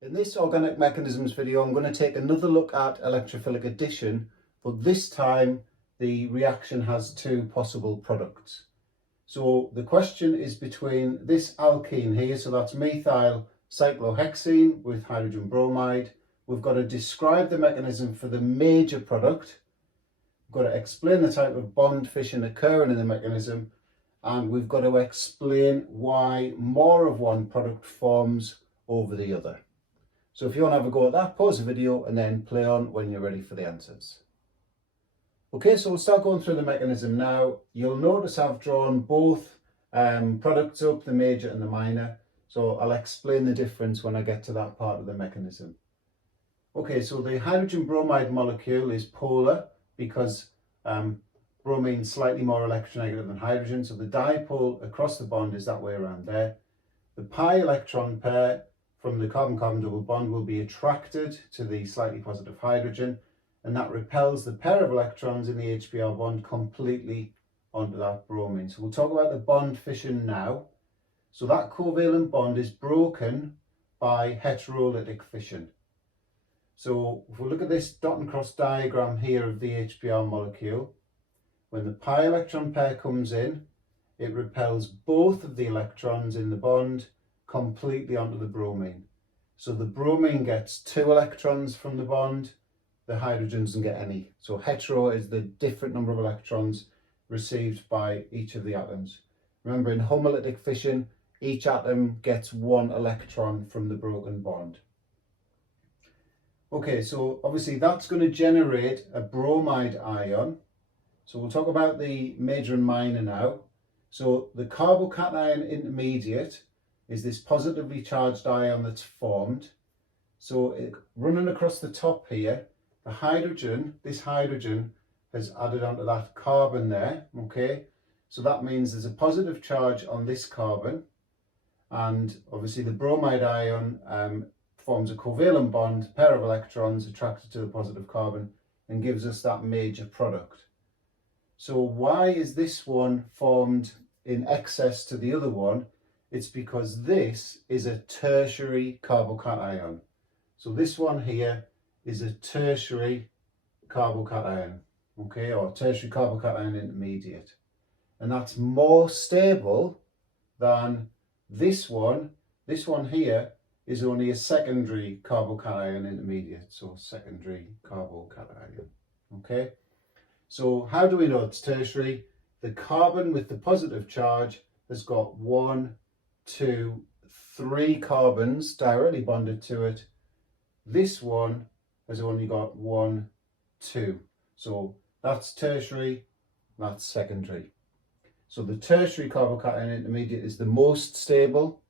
In this organic mechanisms video, I'm going to take another look at electrophilic addition, but this time the reaction has two possible products. So the question is between this alkene here, so that's methyl cyclohexene with hydrogen bromide. We've got to describe the mechanism for the major product. We've got to explain the type of bond fission occurring in the mechanism, and we've got to explain why more of one product forms over the other. So if you want to have a go at that, pause the video and then play on when you're ready for the answers. Okay, so we'll start going through the mechanism now. You'll notice I've drawn both products up, the major and the minor. So I'll explain the difference when I get to that part of the mechanism. Okay, so the hydrogen bromide molecule is polar because bromine is slightly more electronegative than hydrogen. So the dipole across the bond is that way around there. The pi electron pair from the carbon-carbon double bond will be attracted to the slightly positive hydrogen, and that repels the pair of electrons in the HBr bond completely onto that bromine. So we'll talk about the bond fission now. So that covalent bond is broken by heterolytic fission. So if we look at this dot and cross diagram here of the HBr molecule, when the pi electron pair comes in, it repels both of the electrons in the bond completely onto the bromine. So the bromine gets 2 electrons from the bond, the hydrogen doesn't get any. So hetero is the different number of electrons received by each of the atoms. Remember, in homolytic fission, each atom gets 1 electron from the broken bond. Okay, so obviously that's going to generate a bromide ion. So we'll talk about the major and minor now. So the carbocation intermediate is this positively charged ion that's formed. So running across the top here, the hydrogen, this hydrogen has added onto that carbon there, okay? So that means there's a positive charge on this carbon, and obviously the bromide ion forms a covalent bond, pair of electrons attracted to the positive carbon, and gives us that major product. So why is this one formed in excess to the other one? It's because this is a tertiary carbocation. So this one here is a tertiary carbocation, okay, or tertiary carbocation intermediate. And that's more stable than this one. This one here is only a secondary carbocation intermediate, so secondary carbocation, okay. So how do we know it's tertiary? The carbon with the positive charge has got 1, 2, 3 carbons directly bonded to it. This one has only got 1, 2. So that's tertiary, that's secondary. So the tertiary carbocation intermediate is the most stable,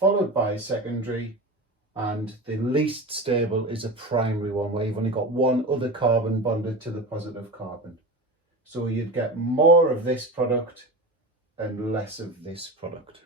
followed by secondary, and the least stable is a primary one where you've only got 1 other carbon bonded to the positive carbon. So you'd get more of this product and less of this product.